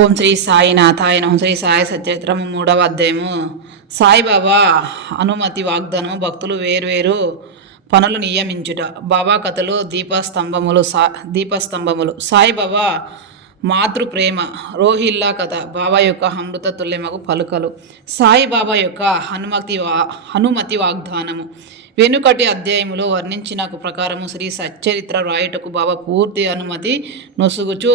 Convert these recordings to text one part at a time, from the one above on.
ఓం శ్రీ సాయినాథాయ నమః. శ్రీ సాయి సచరిత్రము 3వ అధ్యాయము. సాయిబాబా అనుమతి వాగ్దానము. భక్తులు వేర్వేరు పనులు నియమించుట. బాబా కథలు. దీపస్తంభములు. సాయిబాబా మాతృప్రేమ. రోహిల్లా కథ. బాబా యొక్క అమృత తుల్యమగు పలుకలు. సాయిబాబా యొక్క హనుమతి వాగ్దానము. వెనుకటి అధ్యాయములో వర్ణించిన ప్రకారము శ్రీ సచ్చరిత్ర వ్రాయుటకు బాబా పూర్తి అనుమతి నొసుగుచు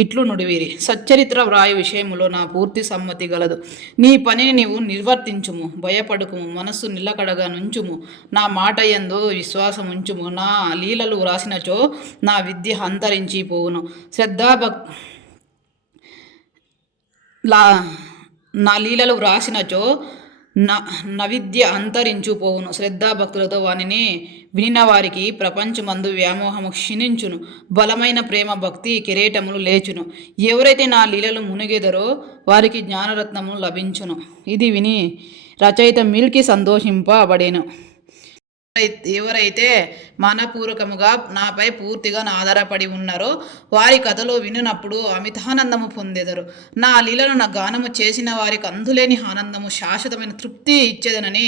ఇట్లు నుడివిరి. సచ్చరిత్ర వ్రాయు విషయములో నా పూర్తి సమ్మతి గలదు. నీ పనిని నీవు నిర్వర్తించుము, భయపడుకుము, మనస్సు నిలకడగా నుంచుము, నా మాట యందు విశ్వాసం ఉంచుము. నా లీలలు వ్రాసినచో నా విద్య అంతరించిపోవును. నా లీలలు వ్రాసినచో నవిద్య అంతరించుపోవును. శ్రద్ధాభక్తులతో వానిని వినిన వారికి ప్రపంచమందు వ్యామోహము క్షీణించును. బలమైన ప్రేమ భక్తి కిరీటములు లేచును. ఎవరైతే నా లీలలు మునిగెదరో వారికి జ్ఞానరత్నము లభించును. ఇది విని రచయిత మిల్కి సంతోషింపబడేను. ఎవరైతే మనపూర్వకముగా నాపై పూర్తిగా ఆధారపడి ఉన్నారో వారి కథలో వినినప్పుడు అమితానందము పొందెదరు. నా లీలను నా గానము చేసిన వారికి అందులేని ఆనందము, శాశ్వతమైన తృప్తి ఇచ్చేదనని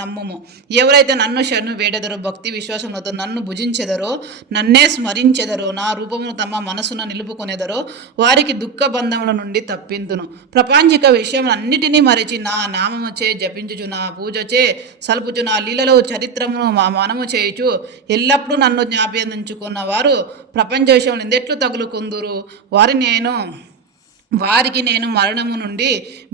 నమ్మము. ఎవరైతే నన్ను శరణు వేడెదరో, భక్తి విశ్వాసములతో నన్ను భుజించెదరో, నన్నే స్మరించెదరో, నా రూపమును తమ మనసున నిలుపుకొనేదరో వారికి దుఃఖ బంధముల నుండి తప్పింతును. ప్రపంచిక విషయములన్నిటినీ మరచి నా నామము చే జపించుచు, నా పూజ చే సల్పుచు, నా లీలలో చరిత్రమును మనము చేయుచు ఎల్లప్పుడూ నన్ను జ్ఞాపయించుకున్న వారు ప్రపంచ విషయంలో ఎందెట్లు తగులుకుందురు. వారికి నేను మరణము నుండి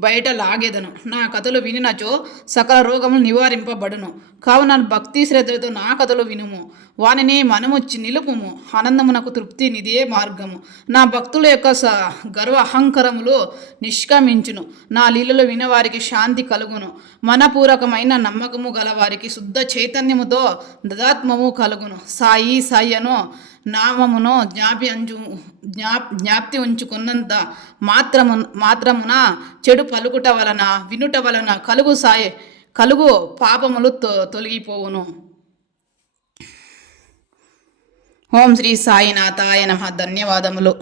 బయట లాగేదను. నా కథలు వినినచో సకల రోగములు నివారింపబడును. కావున భక్తి శ్రద్ధలతో నా కథలు వినుము, వానిని మనము నిలుపుము. ఆనందమునకు తృప్తి నిధియే మార్గము. నా భక్తుల యొక్క గర్వ అహంకారములు నిష్క్రమించును. నా లీలలో వినవారికి శాంతి కలుగును. మనపూర్వకమైన నమ్మకము గలవారికి శుద్ధ చైతన్యముతో దదాత్మము కలుగును. సాయి సాయి అను నామమును జ్ఞాప్తి ఉంచుకున్నంత మాత్రమున చెడు పలుకుట వలన, వినుట వలన కలుగు పాపములు తొలగిపోవును. ఓం శ్రీ సాయినాథాయ నమః. ధన్యవాదములు.